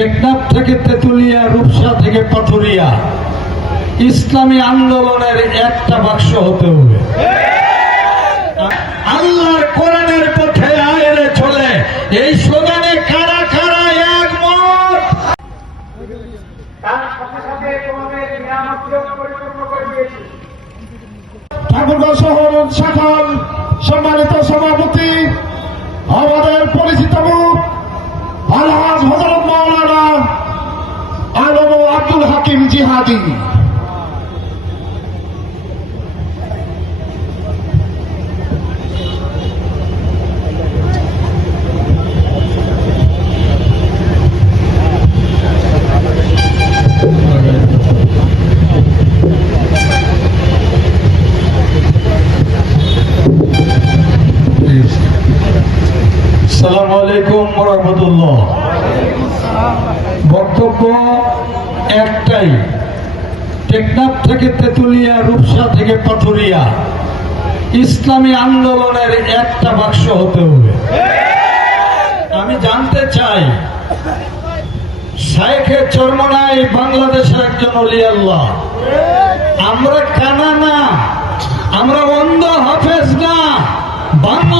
টেকনাফ থেকে তেতুলিয়া রূপসা থেকে পাথুরিয়া। ইসলামী আন্দোলনের একটা বাক্স হতে হবে। আল্লাহর কোরআনের পথে আয়রে চলে। এই স্লোগানে কারা কারা করে দিয়েছি। ঠাকুরগাঁও শহর শাখার জিহাদি সালাম আলাইকুম রহমতুল্লাহ। বক্তব্য একটাই। টেকনাফ থেকে তেতুলিয়া, রূপসা থেকে পাথুরিয়া। ইসলামী আন্দোলনের একটা বাক্স হতে হবে। আমি জানতে চাই, শাইখে চরমনাই বাংলাদেশের একজন অলি আল্লাহ। আমরা কানা না, আমরা অন্ধ হাফেজ না বাংলাদেশের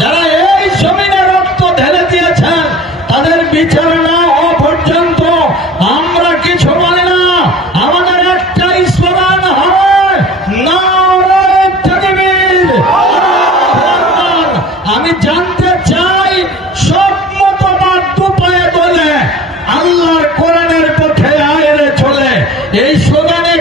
যারা এই জমিনে রক্ত ঢেলে দিয়েছেন, তাদের বিচার না পর্যন্ত আমরা কিছু না। আমাদের স্লোগান আমি জানতে চাই, সব মতবাদ দুপায়ে বলে আল্লাহর কোরআনের পথে আয়রে চলে। এই স্লোগানে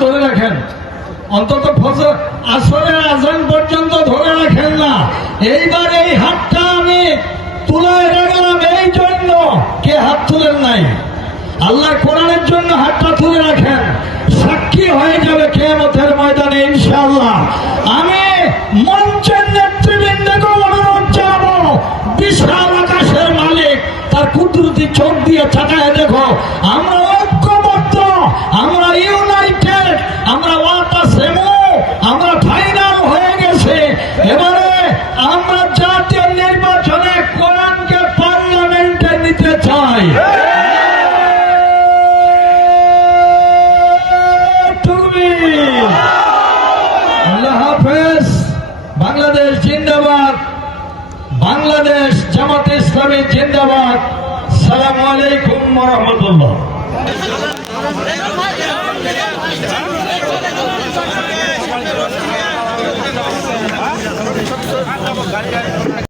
ধরে রাখেন। অন্তত ফজর আসরের আজান পর্যন্ত ধরে রাখেন না। এইবার এই হাতটা আমি তুলে রাখলাম এই জন্য। কে হাত তুলেন নাই? আল্লাহ কোরআনের জন্য হাতটা তুলে রাখেন। সাক্ষী হয়ে যাবে কেমতের ময়দানে, ইনশাআল্লাহ। আমি মঞ্চের নেতৃবৃন্দকে অনুরোধ জানাব, বিশাল আকাশের মালিক, তার কুদরতি চোখ দিয়ে চাকায় দেখো। হাফেজ বাংলাদেশ জিন্দাবাদ। বাংলাদেশ জামাত ইসলামী জিন্দাবাদ। সালাম আলাইকুম রহমতুল্লাহ।